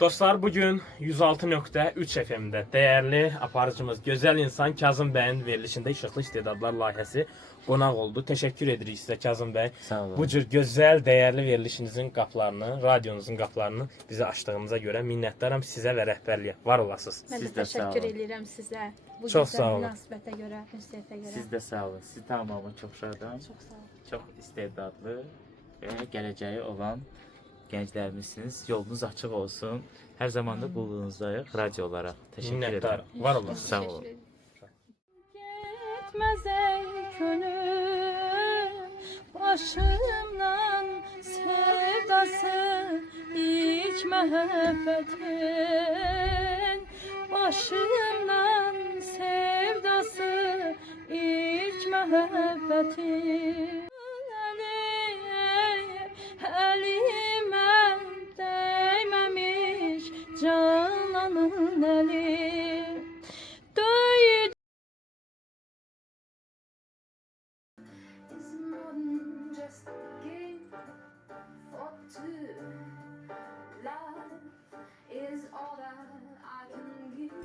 Dostlar, bugün 106.3 FM'de değerli aparıcımız, güzel insan Kazım Bey'in verilişinde İşıqlı İstedadlar layihəsi qonaq oldu. Teşekkür edirik sizə Kazım Bey. Sağ olun. Bu cür gözəl, değerli verilişinizin qapılarını, radyonuzun qapılarını bizə açdığınıza görə minnətdaram sizə və rəhbərliyə. Var olasınız. Mən Siz də də sağ təşəkkür olun. edirəm sizə. Bu Çox gözəl sağ olun. münasibətə görə, ünsiyyətə görə. Siz de sağ olun. Sizi tanımama çok şadam. Çox sağ olun. Çok istedadlı ve geleceği olan gençlerimizsiniz. Yolunuz açık olsun. Her zaman da bulduğunuzdayıq radyo olarak. Teşekkür Minnətdaram. ederim. Var olasınız. Sağ olun. Getməz ey könül başımdan sevdası ilk məhəbbətin başımdan sevdası ilk məhəbbətin əlimə dəyməmiş cananın əli döyüb is more than just a game for two. Love is all that I can give.